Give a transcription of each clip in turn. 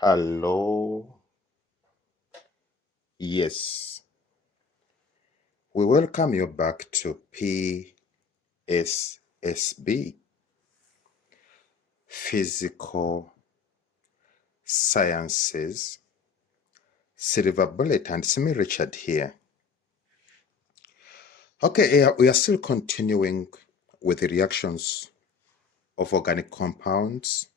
Hello. Yes, we welcome you back to PSSB, Physical Sciences, Silver Bullet, and Simi Richard here. Okay, we are still continuing with the reactions of organic compounds.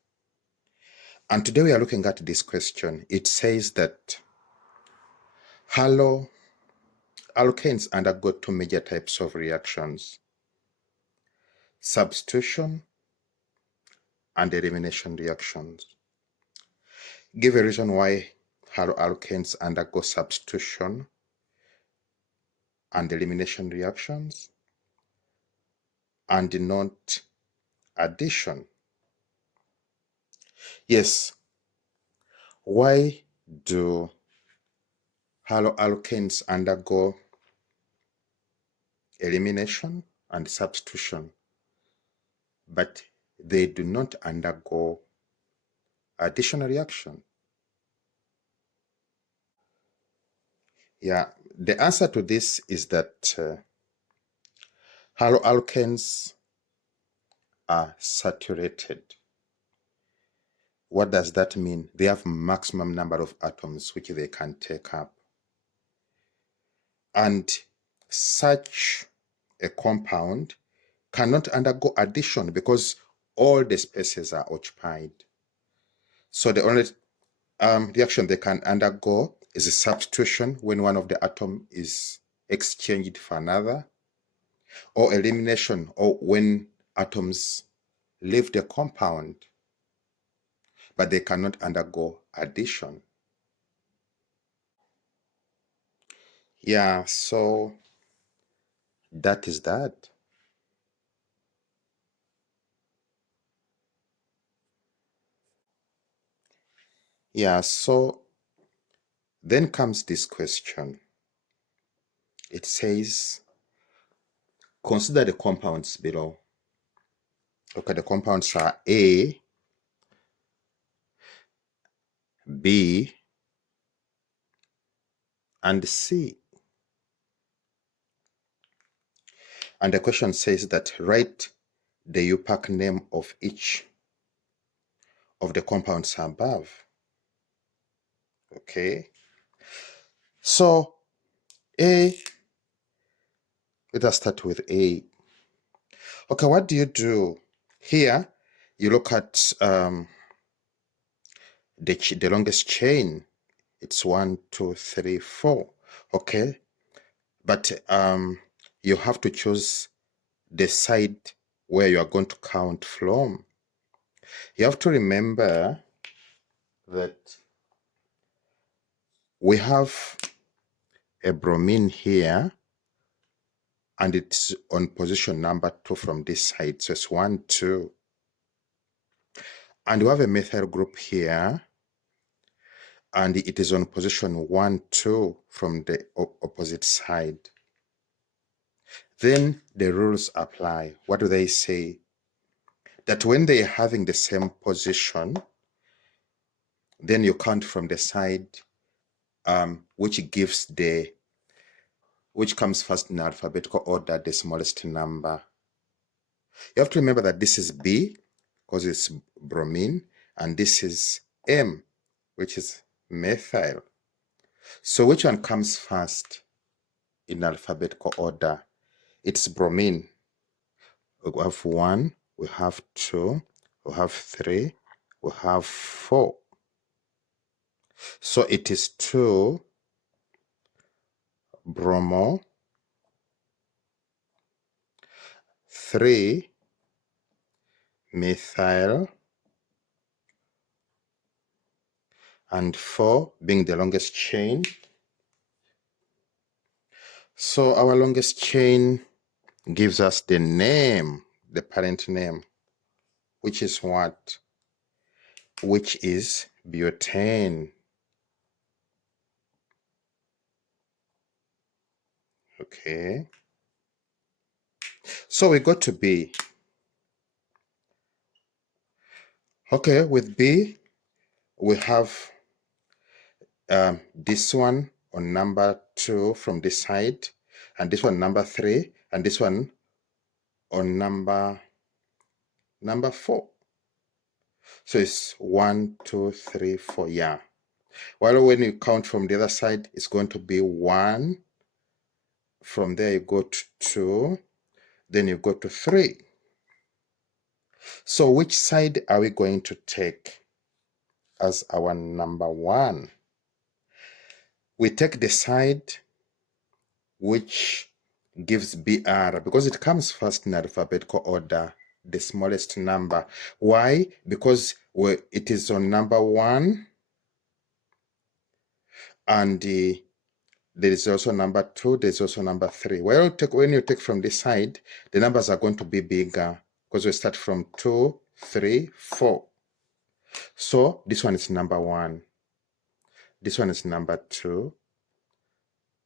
And today we are looking at this question. It says that haloalkanes undergo two major types of reactions: substitution and elimination reactions. Give a reason why haloalkanes undergo substitution and elimination reactions and not addition. Yes, why do haloalkanes undergo elimination and substitution, but they do not undergo additional reaction? Yeah, the answer to this is that haloalkanes are saturated. What does that mean? They have maximum number of atoms which they can take up. And such a compound cannot undergo addition because all the spaces are occupied. So the only reaction they can undergo is a substitution when one of the atom is exchanged for another, or elimination, or when atoms leave the compound, but they cannot undergo addition. Yeah, so that is that. Yeah, so then comes this question. It says, consider the compounds below. Okay, the compounds are A, B, and C. And the question says that write the UPAC name of each of the compounds above. Okay, so A, let us start with A. Okay, what do you do? Here, you look at the longest chain. It's 1, 2, 3, 4. Okay, but you have to choose the side where you are going to count from. You have to remember that we have a bromine here, and it's on position number 2 from this side. So it's 1, 2. And we have a methyl group here, and it is on position 1, 2 from the opposite side. Then the rules apply. What do they say? That when they are having the same position, then you count from the side which comes first in alphabetical order, the smallest number. You have to remember that this is B, because it's bromine, and this is M, which is methyl. So which one comes first in alphabetical order? It's bromine. We have 1, we have 2, we have 3, we have 4. So it is 2 bromo, 3 methyl, and 4 being the longest chain. So our longest chain gives us the name, the parent name, which is what? Which is butane. Okay. So we go to B. Okay, with B, we have this one on number 2 from this side, and this one number 3, and this one on number 4. So it's 1, 2, 3, 4. Yeah. While when you count from the other side, it's going to be 1. From there you go to 2, then you go to 3. So which side are we going to take as our number 1? We take the side which gives BR because it comes first in alphabetical order, the smallest number. Why? Because it is on number 1, and there is also number 2, there's also number 3. When you take from this side, the numbers are going to be bigger because we start from 2, 3, 4. So this one is number 1. This one is number 2,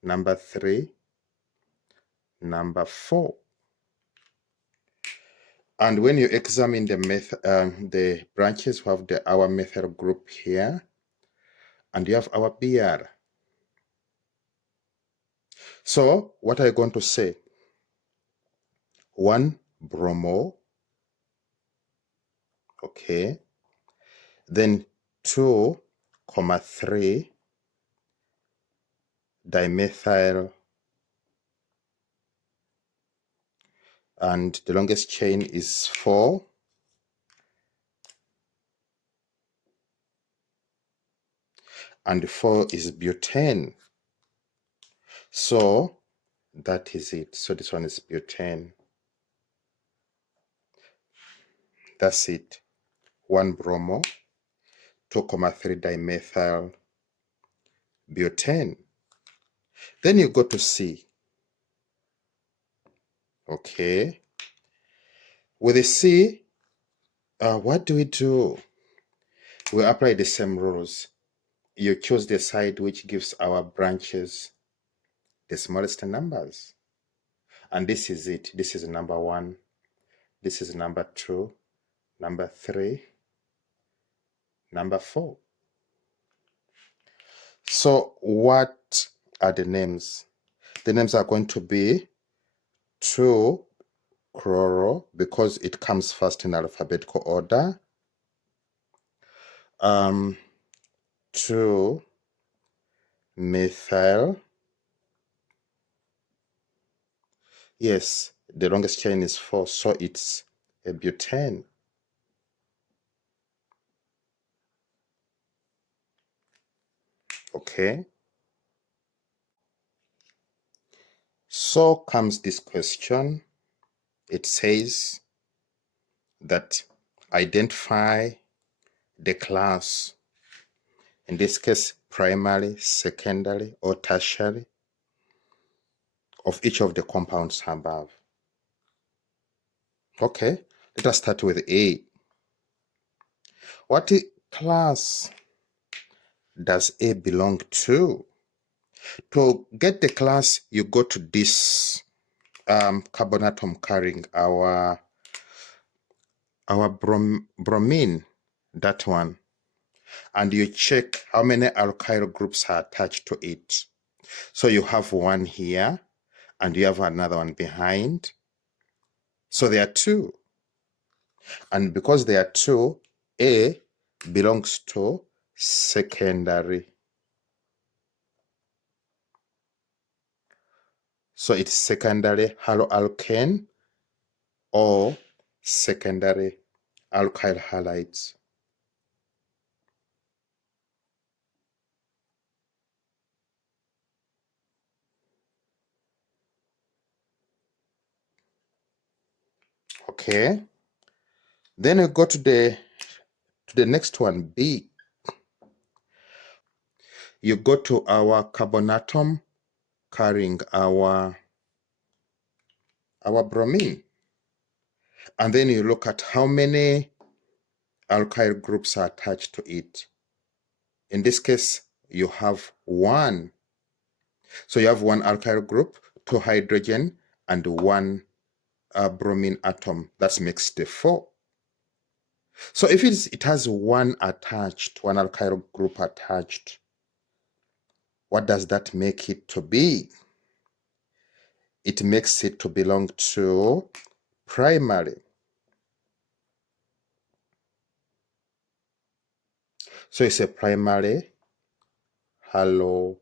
number 3, number 4. And when you examine the branches, we have our methyl group here, and you have our BR. So what are you going to say? 1 bromo, okay. Then 2,3 dimethyl, and the longest chain is 4. And 4 is butane. So that is it. So this one is butane. That's it. 1 bromo, 2,3 dimethyl butane. Then you go to C. Okay. With the C, what do? We apply the same rules. You choose the side which gives our branches the smallest numbers. And this is it. This is number 1. This is number 2, number 3, number 4. So what are the names? The names are going to be 2-chloro because it comes first in alphabetical order. 2-methyl. Yes, the longest chain is 4, so it's a butane. Okay. So comes this question. It says that identify the class, in this case primary, secondary, or tertiary, of each of the compounds above. Okay, let us start with A. What class does A belong to? To get the class, you go to this carbon atom carrying our bromine, that one, and you check how many alkyl groups are attached to it. So you have one here, and you have another one behind. So there are 2. And because there are 2, A belongs to secondary. So it's secondary haloalkane or secondary alkyl halides. Okay. Then you go to the next one, B. You go to our carbon atom carrying our bromine. And then you look at how many alkyl groups are attached to it. In this case, you have 1. So you have 1 alkyl group, 2 hydrogen, and 1 bromine atom. That makes the 4. So if it has 1 attached, 1 alkyl group attached, What does that make it to be? It makes it to belong to primary. So it's a primary haloalkanes.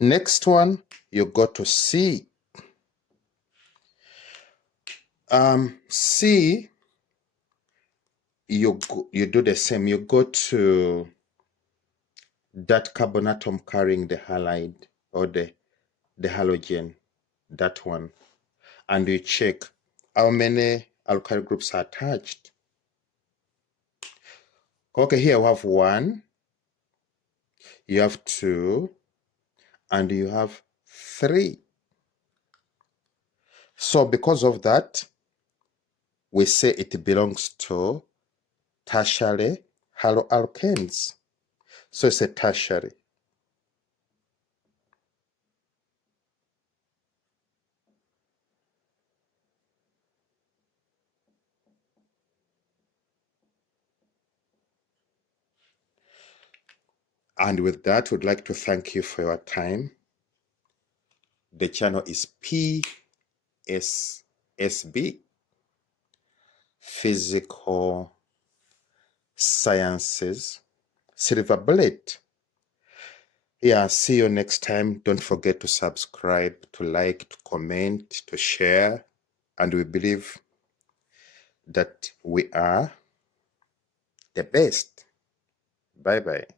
Next one, you go to C. C, you do the same. You go to that carbon atom carrying the halide or the halogen, that one, and you check how many alkyl groups are attached. Okay, here we have 1, you have 2, and you have 3. So because of that, we say it belongs to tertiary haloalkanes. So it's a tertiary. And with that, we'd like to thank you for your time. The channel is PSSB, Physical Sciences Silver Bullet. Yeah, see you next time. Don't forget to subscribe, to like, to comment, to share. And we believe that we are the best. Bye-bye.